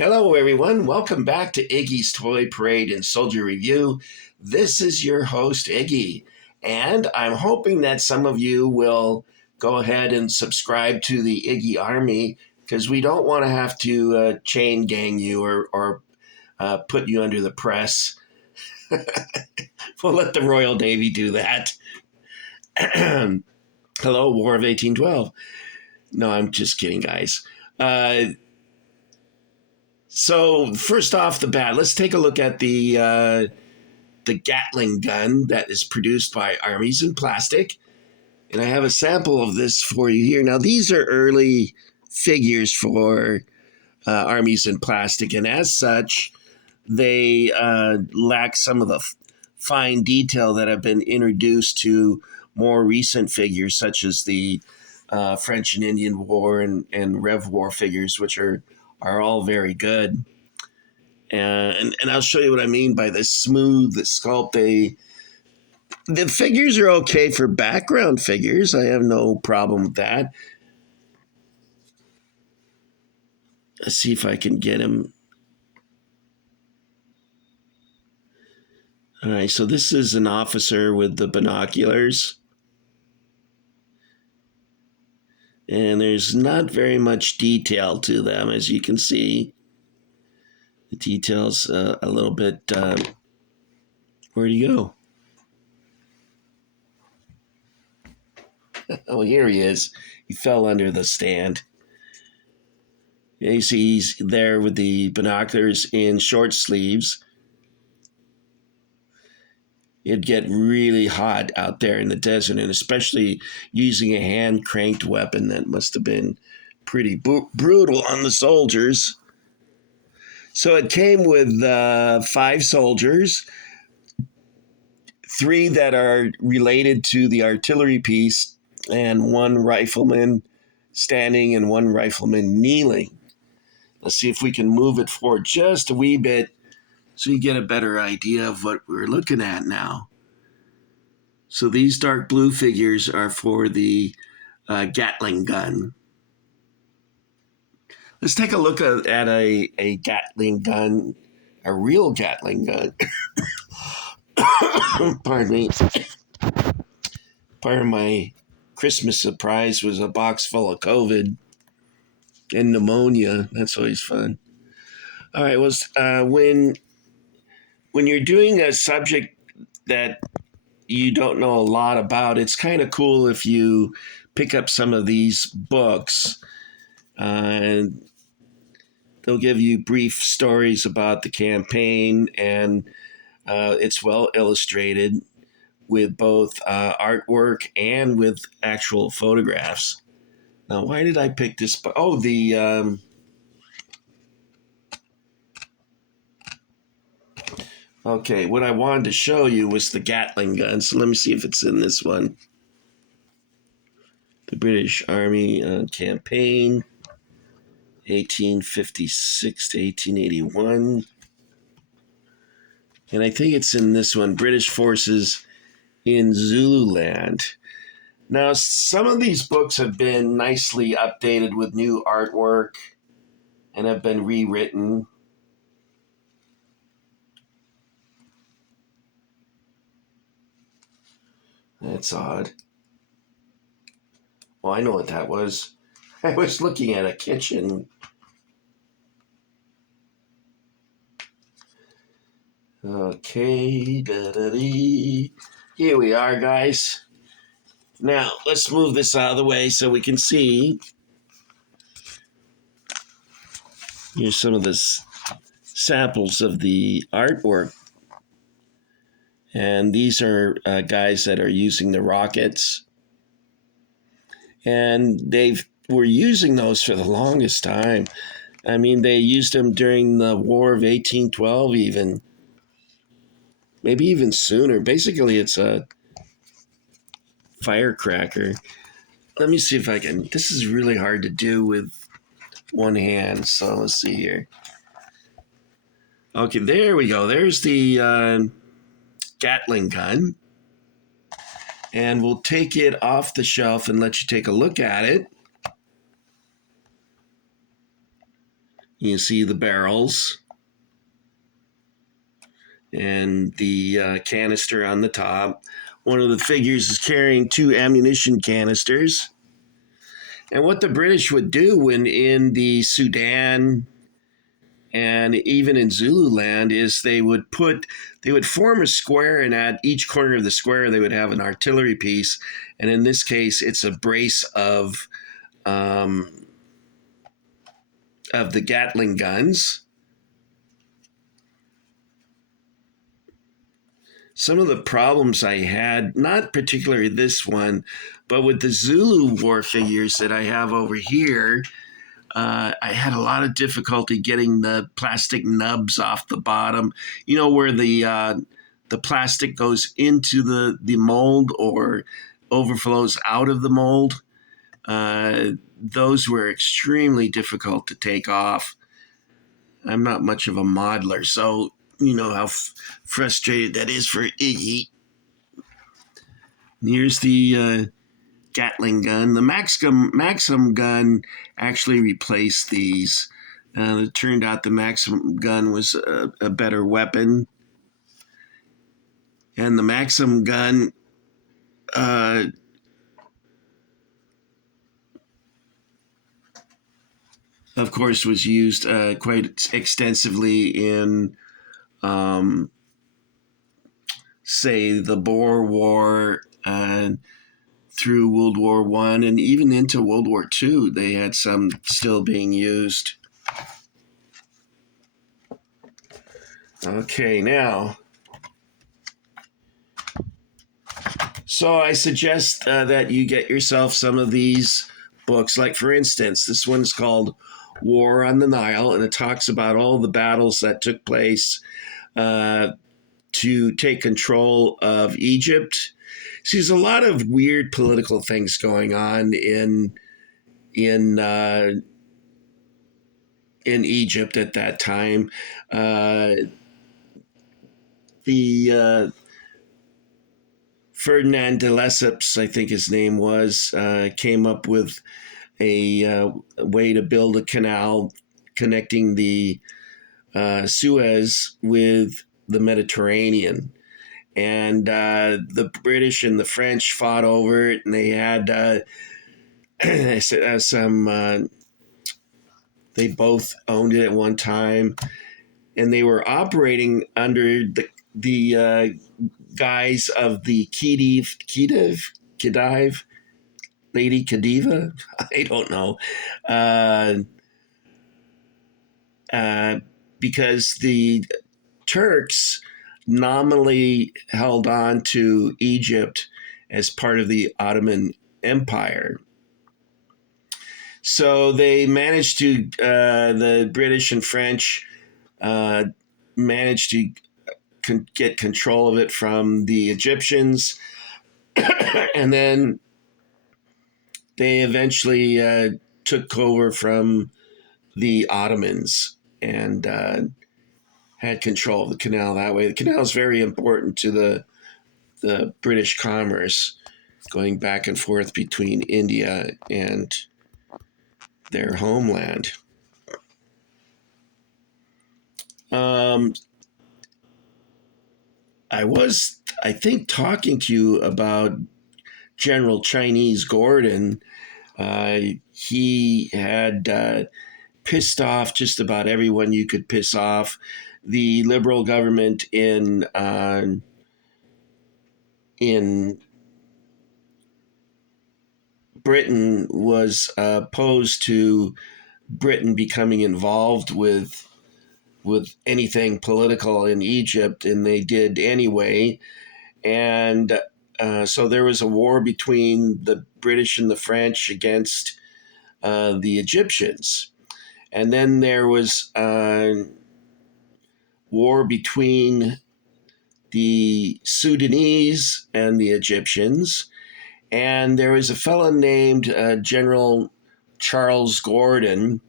Hello, everyone. Welcome back to Iggy's Toy Parade and Soldier Review. This is your host, Iggy, and I'm hoping that some of you will go ahead and subscribe to the Iggy Army because we don't want to have to chain gang you or put you under the press. We'll let the Royal Navy do that. Hello, War of 1812. No, I'm just kidding, guys. So first off the bat, let's take a look at the Gatling gun that is produced by Armies in Plastic, and I have a sample of this for you here. Now these are early figures for Armies in Plastic, and as such, they lack some of the fine detail that have been introduced to more recent figures, such as the French and Indian War and Rev War figures, which are all very good. And I'll show you what I mean by this smooth sculpt. The figures are okay for background figures. I have no problem with that. Let's see if I can get him. All right, so this is an officer with the binoculars. And there's not very much detail to them, as you can see. The detail's a little bit... where'd he go? Oh, here he is. He fell under the stand. You see he's there with the binoculars in short sleeves. It'd get really hot out there in the desert, and especially using a hand-cranked weapon, that must have been pretty brutal on the soldiers. So it came with 5 soldiers, 3 that are related to the artillery piece, and 1 rifleman standing and 1 rifleman kneeling. Let's see if we can move it forward just a wee bit so you get a better idea of what we're looking at now. So these dark blue figures are for the Gatling gun. Let's take a look at a Gatling gun, a real Gatling gun. Pardon me. Part of my Christmas surprise was a box full of COVID and pneumonia. That's always fun. All right, well, when you're doing a subject that you don't know a lot about, it's kind of cool if you pick up some of these books. And they'll give you brief stories about the campaign, and it's well illustrated with both artwork and with actual photographs. Now, why did I pick this book? Oh, okay, what I wanted to show you was the Gatling gun. So let me see if it's in this one. The British Army campaign, 1856 to 1881. And I think it's in this one, British Forces in Zululand. Now, some of these books have been nicely updated with new artwork and have been rewritten. That's odd. Well, I know what that was. I was looking at a kitchen. Okay, here we are, guys. Now, let's move this out of the way so we can see. Here's some of the samples of the artwork. And these are guys that are using the rockets. And they were using those for the longest time. I mean, they used them during the War of 1812 even. Maybe even sooner. Basically, it's a firecracker. Let me see if I can. This is really hard to do with one hand. So let's see here. Okay, there we go. There's the Gatling gun. And we'll take it off the shelf and let you take a look at it. You see the barrels and the canister on the top. One of the figures is carrying two ammunition canisters. And what the British would do when in the Sudan and even in Zululand is they would form a square, and at each corner of the square they would have an artillery piece, and in this case it's a brace of the Gatling guns. Some of the problems I had, not particularly this one, but with the Zulu War figures that I have over here, I had a lot of difficulty getting the plastic nubs off the bottom. You know where the plastic goes into the mold or overflows out of the mold. Those were extremely difficult to take off. I'm not much of a modeler, so you know how frustrated that is for Iggy. Here's the Gatling gun. The Maxim gun actually replaced these. It turned out the Maxim gun was a better weapon. And the Maxim gun, of course, was used quite extensively in, say, the Boer War, through World War One and even into World War Two. They had some still being used. Okay, now, so I suggest that you get yourself some of these books. Like, for instance, this one's called War on the Nile, and it talks about all the battles that took place to take control of Egypt. See, there's a lot of weird political things going on in Egypt at that time. The Ferdinand de Lesseps, I think his name was, came up with a way to build a canal connecting the Suez with the Mediterranean. And the British and the French fought over it, and they had some. They both owned it at one time, and they were operating under the guise of the Khedive, Lady Khedive. I don't know, because the Turks nominally held on to Egypt as part of the Ottoman Empire. So they managed to, the British and French managed to get control of it from the Egyptians. And then they eventually took over from the Ottomans and had control of the canal that way. The canal is very important to the British commerce going back and forth between India and their homeland. I think, talking to you about General Chinese Gordon. He had pissed off just about everyone you could piss off. The Liberal government in Britain was opposed to Britain becoming involved with anything political in Egypt, and they did anyway. And so there was a war between the British and the French against the Egyptians. And then there was a war between the Sudanese and the Egyptians. And there was a fellow named General Charles Gordon.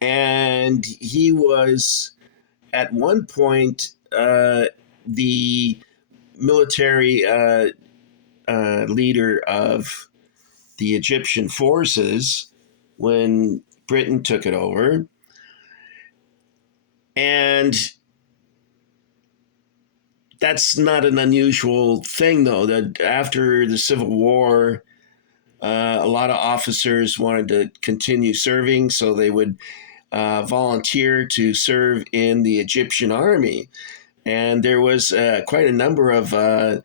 And he was, at one point, the military leader of the Egyptian forces when Britain took it over. And that's not an unusual thing, though, that after the Civil War, a lot of officers wanted to continue serving, so they would volunteer to serve in the Egyptian army. And there was quite a number of uh,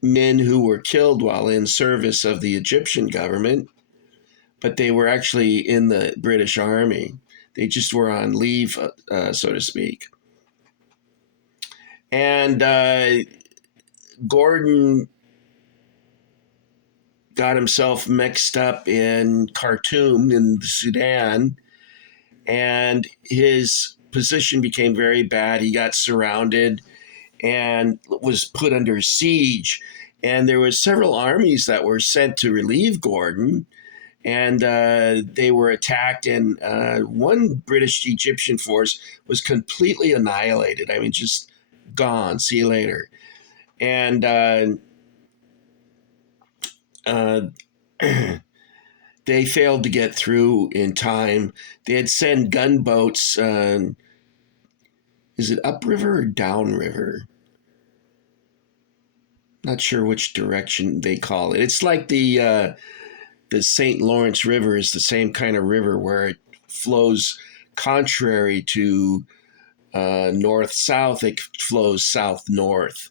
men who were killed while in service of the Egyptian government, but they were actually in the British Army. They just were on leave, so to speak. And Gordon got himself mixed up in Khartoum in the Sudan, and his position became very bad. He got surrounded and was put under siege. And there were several armies that were sent to relieve Gordon, and they were attacked. And one British Egyptian force was completely annihilated. I mean, just gone. See you later. And they failed to get through in time. They had sent gunboats. Is it upriver or downriver? Not sure which direction they call it. It's like the St. Lawrence River is the same kind of river where it flows contrary to north-south. It flows south-north.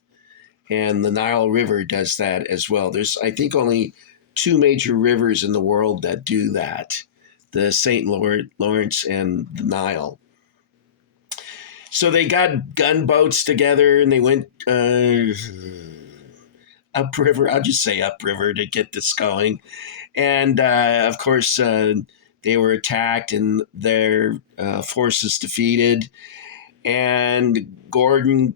And the Nile River does that as well. There's, I think, only two major rivers in the world that do that, the St. Lawrence and the Nile. So they got gunboats together and they went upriver. I'll just say upriver to get this going. And of course, they were attacked and their forces defeated. And Gordon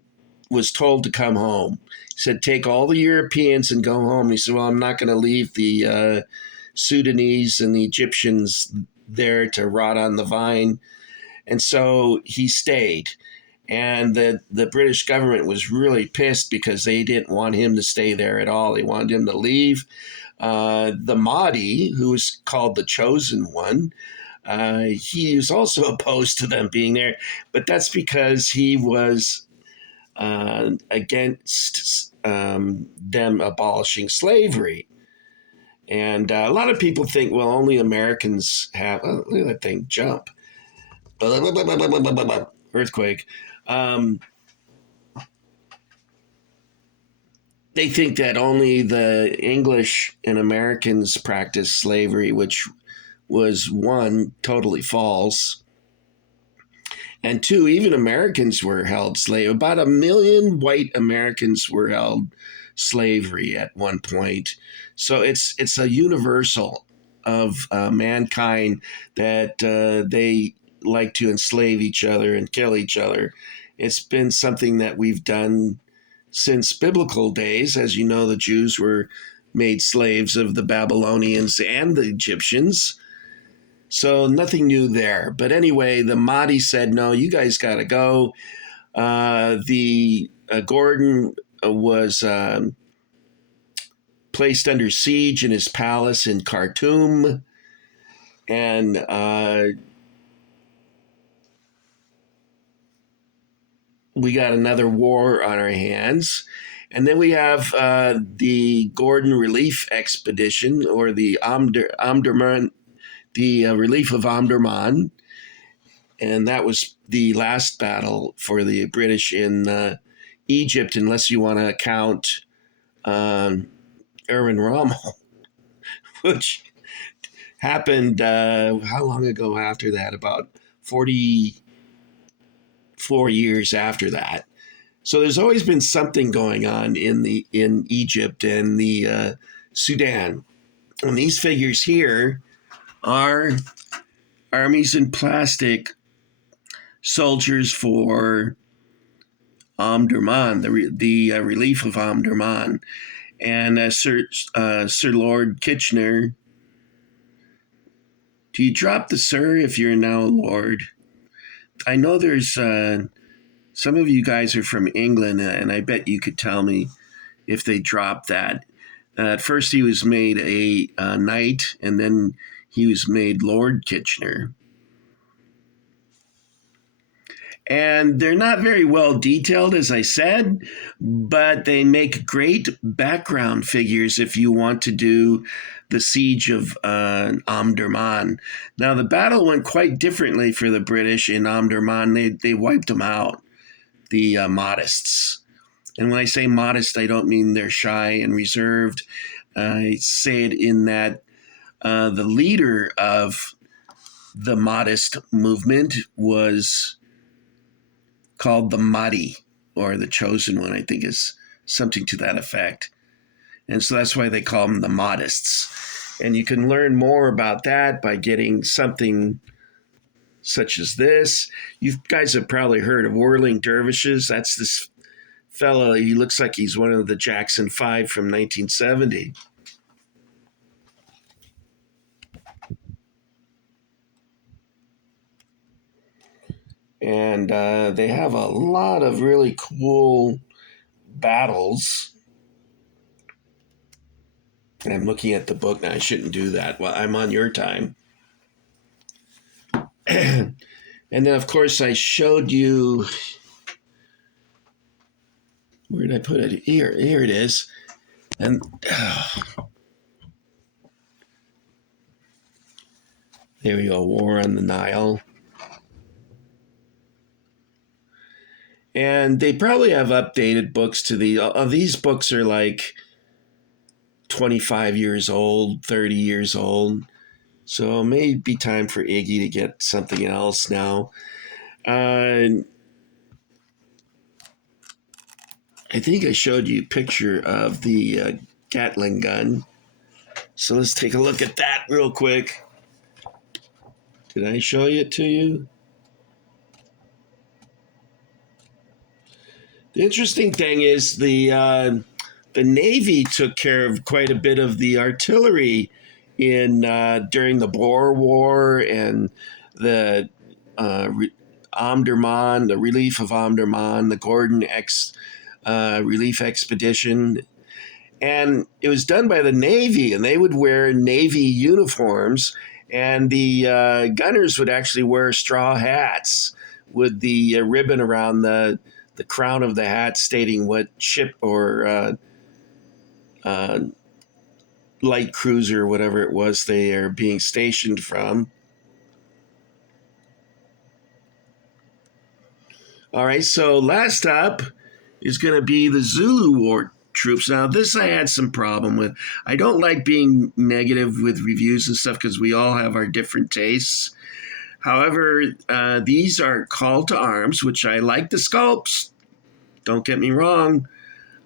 was told to come home. He said, take all the Europeans and go home. He said, well, I'm not going to leave the Sudanese and the Egyptians there to rot on the vine. And so he stayed. And the British government was really pissed because they didn't want him to stay there at all. They wanted him to leave. The Mahdi, who was called the Chosen One, he was also opposed to them being there. But that's because he was against them abolishing slavery. And a lot of people think, well, only Americans have, oh, look at that thing jump. Earthquake. They think that only the English and Americans practiced slavery, which was one, totally false. And two, even Americans were held slave. About 1 million white Americans were held slavery at one point. So it's a universal of mankind that they like to enslave each other and kill each other. It's been something that we've done since biblical days. As you know, the Jews were made slaves of the Babylonians and the Egyptians. So nothing new there. But anyway, the Mahdi said, no, you guys got to go. Gordon was placed under siege in his palace in Khartoum. And we got another war on our hands. And then we have the Gordon Relief Expedition, or the Omdurman, the relief of Omdurman. And that was the last battle for the British in Egypt, unless you want to count Erwin Rommel, which happened how long ago after that? About 44 years after that. So there's always been something going on in Egypt and the Sudan. And these figures here are armies in plastic soldiers for Omdurman, the relief of Omdurman. And Sir Lord Kitchener, do you drop the sir if you're now a lord? I know there's some of you guys are from England, and I bet you could tell me if they dropped that. At first, he was made a knight, and then he was made Lord Kitchener. And they're not very well detailed, as I said, but they make great background figures if you want to do the siege of Omdurman. Now, the battle went quite differently for the British in Omdurman. They wiped them out, the Mahdists. And when I say modest, I don't mean they're shy and reserved. I say it in that the leader of the Mahdist movement was called the Mahdi, or the chosen one, I think is something to that effect. And so that's why they call them the Mahdists. And you can learn more about that by getting something such as this. You guys have probably heard of Whirling Dervishes. That's this fellow, he looks like he's one of the Jackson 5 from 1970. And they have a lot of really cool battles. And I'm looking at the book now. I shouldn't do that. Well, I'm on your time. And then, of course, I showed you. Where did I put it? Here it is. And there we go. War on the Nile. And they probably have updated books to these books are like 25 years old, 30 years old. So it may be time for Iggy to get something else now. I think I showed you a picture of the Gatling gun. So let's take a look at that real quick. Did I show it to you? The interesting thing is the Navy took care of quite a bit of the artillery in during the Boer War and the Omdurman, the relief of Omdurman, the Gordon relief expedition. And it was done by the Navy, and they would wear Navy uniforms, and the gunners would actually wear straw hats with the ribbon around the crown of the hat stating what ship or light cruiser, whatever it was they are being stationed from. All right, so last up is going to be the Zulu War troops. Now, this I had some problem with. I don't like being negative with reviews and stuff because we all have our different tastes. However, these are call to arms, which I like the sculpts. Don't get me wrong.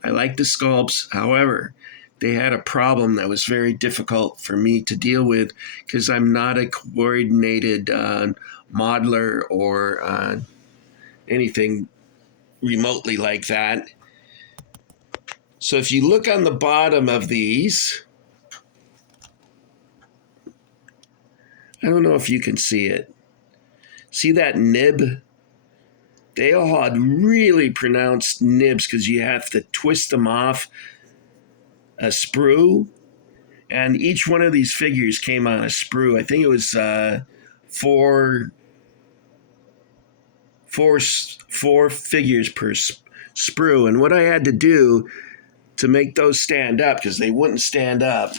I like the sculpts. However, they had a problem that was very difficult for me to deal with because I'm not a coordinated modeler or anything remotely like that. So if you look on the bottom of these, I don't know if you can see it. See that nib? They all had really pronounced nibs because you have to twist them off a sprue. And each one of these figures came on a sprue. I think it was four figures per sprue. And what I had to do to make those stand up, because they wouldn't stand up.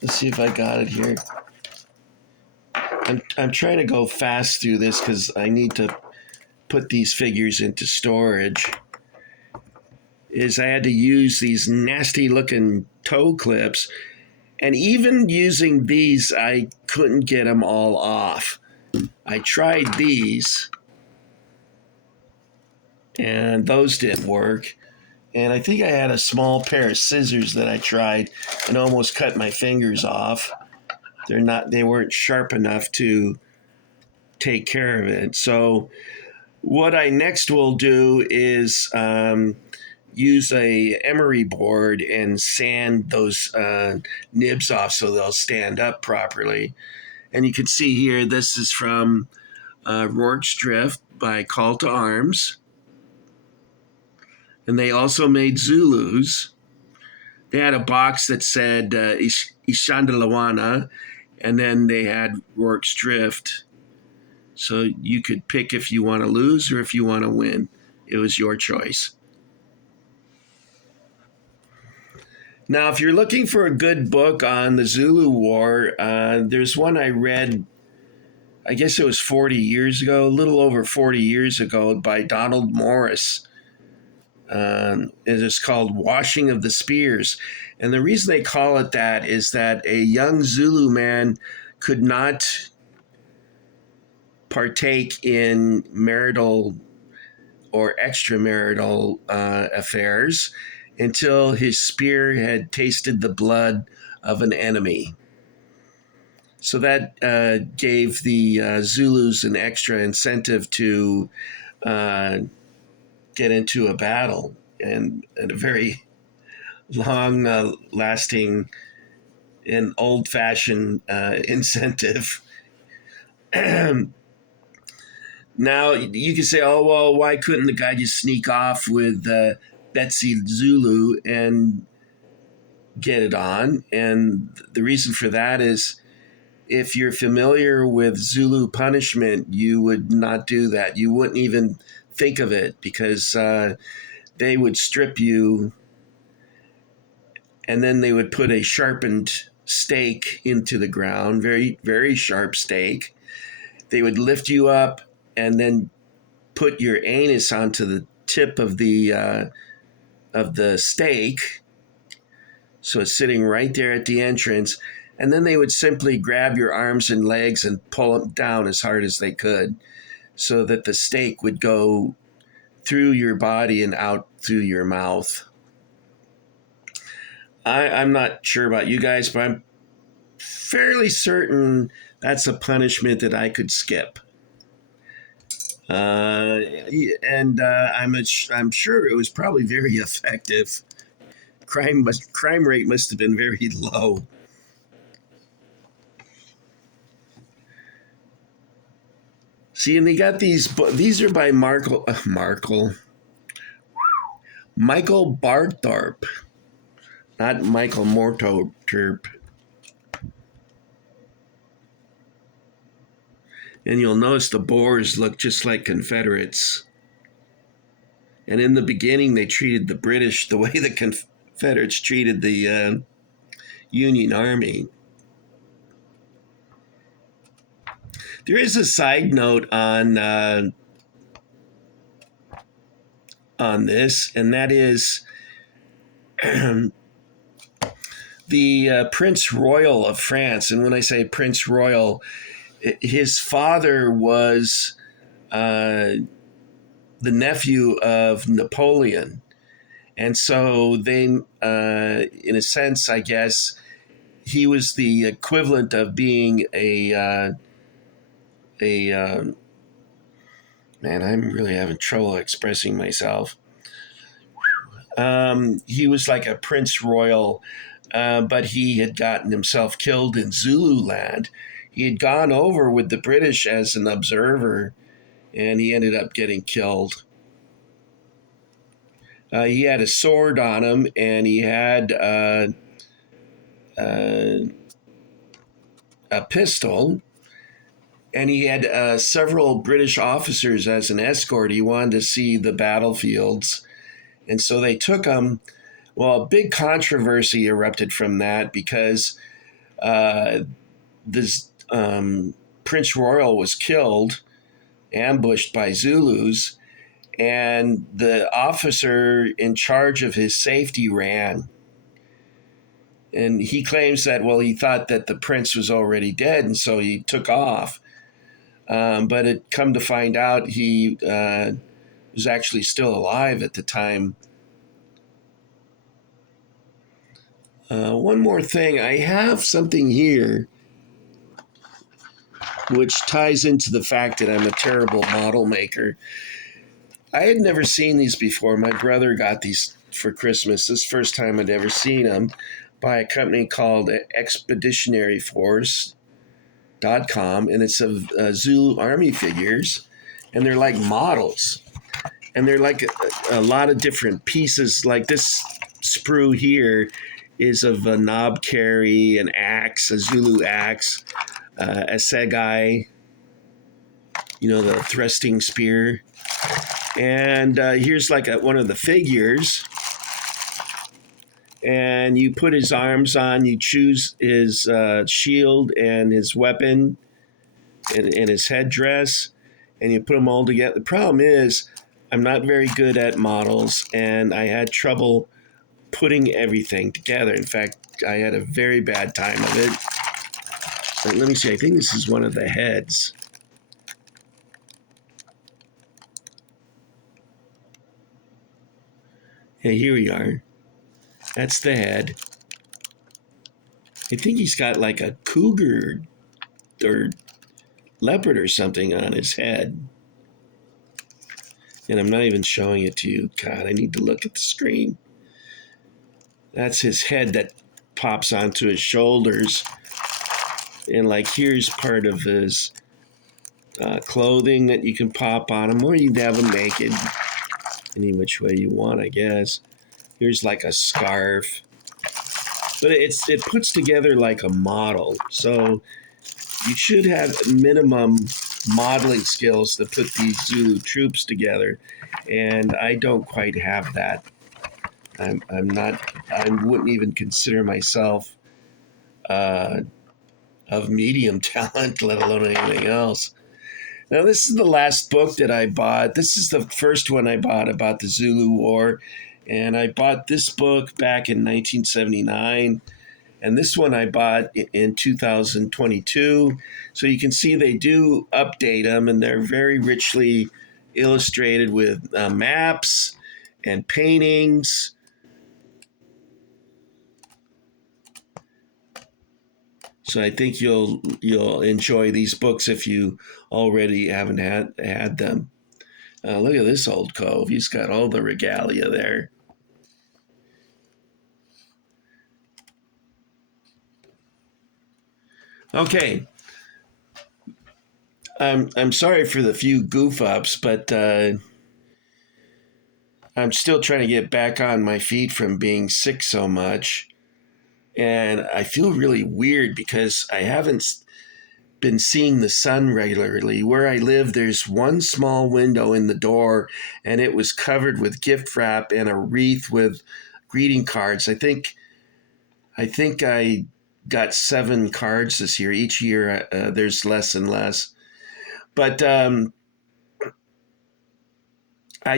Let's see if I got it here. I'm trying to go fast through this because I need to put these figures into storage. Is I had to use these nasty looking toe clips, and even using these, I couldn't get them all off. I tried these, and those didn't work. And I think I had a small pair of scissors that I tried and almost cut my fingers off. They weren't sharp enough to take care of it. So what I next will do is use a emery board and sand those nibs off so they'll stand up properly. And you can see here, this is from Rorke's Drift by Call to Arms. And they also made Zulus. They had a box that said Ishandalawana, and then they had Rourke's Drift. So you could pick if you want to lose or if you want to win. It was your choice. Now, if you're looking for a good book on the Zulu War, there's one I read, I guess it was 40 years ago, a little over 40 years ago, by Donald Morris. It is called Washing of the Spears. And the reason they call it that is that a young Zulu man could not partake in marital or extramarital affairs until his spear had tasted the blood of an enemy. So that gave the Zulus an extra incentive to get into a battle, and a very long lasting and old-fashioned incentive. Now, you can say, oh, well, why couldn't the guy just sneak off with Betsy Zulu and get it on? And the reason for that is, if you're familiar with Zulu punishment, you would not do that. You wouldn't even think of it, because they would strip you, and then they would put a sharpened stake into the ground, very, very sharp stake. They would lift you up and then put your anus onto the tip of the stake. So it's sitting right there at the entrance. And then they would simply grab your arms and legs and pull them down as hard as they could, so that the stake would go through your body and out through your mouth. I'm not sure about you guys, but I'm fairly certain that's a punishment that I could skip. I'm sure it was probably very effective. Crime rate must have been very low. See, and they got these are by Michael Barthorpe, not Michael Mortorp. And you'll notice the Boers look just like Confederates. And in the beginning, they treated the British the way the Confederates treated the Union Army. There is a side note on this, and that is the Prince Royal of France. And when I say Prince Royal, his father was the nephew of Napoleon. And so they, in a sense, I guess, he was the equivalent of being man, I'm really having trouble expressing myself. He was like a Prince Royal, but he had gotten himself killed in Zululand. He had gone over with the British as an observer, and he ended up getting killed. He had a sword on him, and he had a pistol, and he had several British officers as an escort. He wanted to see the battlefields, and so they took him. Well, a big controversy erupted from that, because this Prince Royal was killed, ambushed by Zulus, and the officer in charge of his safety ran. And he claims that, well, he thought that the prince was already dead, and so he took off. But it come to find out he was actually still alive at the time. One more thing. I have something here which ties into the fact that I'm a terrible model maker. I had never seen these before. My brother got these for Christmas. This is the first time I'd ever seen them, by a company called expeditionaryforce.com, and it's of Zulu Army figures, and they're like models. And they're like a lot of different pieces. Like this sprue here is of a knob carry, an axe, a Zulu axe, a segai, the thrusting spear. And here's like one of the figures. And you put his arms on, you choose his shield and his weapon and his headdress, and you put them all together. The problem is, I'm not very good at models, and I had trouble putting everything together. In fact, I had a very bad time of it. But let me see, I think this is one of the heads. Hey, here we are. That's the head. I think he's got like a cougar or leopard or something on his head. And I'm not even showing it to you. God, I need to look at the screen. That's his head that pops onto his shoulders. And like here's part of his clothing that you can pop on him, or you'd have him naked any which way you want, I guess. Here's like a scarf. But it puts together like a model. So you should have minimum modeling skills to put these Zulu troops together. And I don't quite have that. I wouldn't even consider myself of medium talent, let alone anything else. Now, this is the last book that I bought. This is the first one I bought about the Zulu War. And I bought this book back in 1979. And this one I bought in 2022. So you can see they do update them, and they're very richly illustrated with maps and paintings. So I think you'll enjoy these books if you already haven't had them. Look at this old cove. He's got all the regalia there. Okay. I'm sorry for the few goof ups, but I'm still trying to get back on my feet from being sick so much. And I feel really weird because I haven't been seeing the sun regularly. Where I live, there's one small window in the door, and it was covered with gift wrap and a wreath with greeting cards. I think I got 7 cards this year. Each year, there's less and less. But I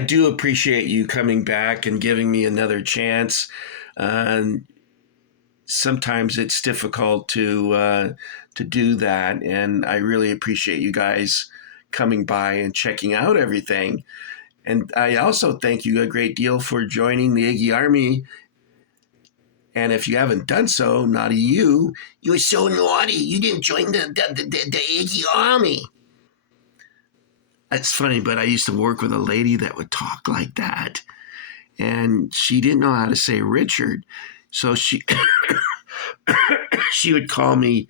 do appreciate you coming back and giving me another chance. Sometimes it's difficult to do that, and I really appreciate you guys coming by and checking out everything. And I also thank you a great deal for joining the Iggy Army. And if you haven't done so, naughty you were so naughty. You didn't join the Iggy Army. It's funny, but I used to work with a lady that would talk like that. And she didn't know how to say Richard. So she she would call me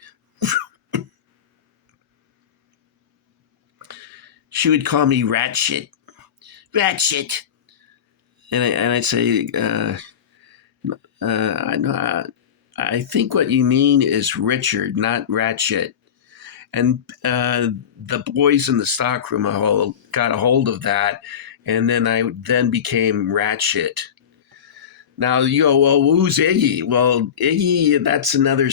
rat shit. Rat shit. And I'd say, I think what you mean is Richard, not Ratchet. And the boys in the stockroom got a hold of that, and then I became Ratchet. Now you go, well, who's Iggy? Well, Iggy, that's another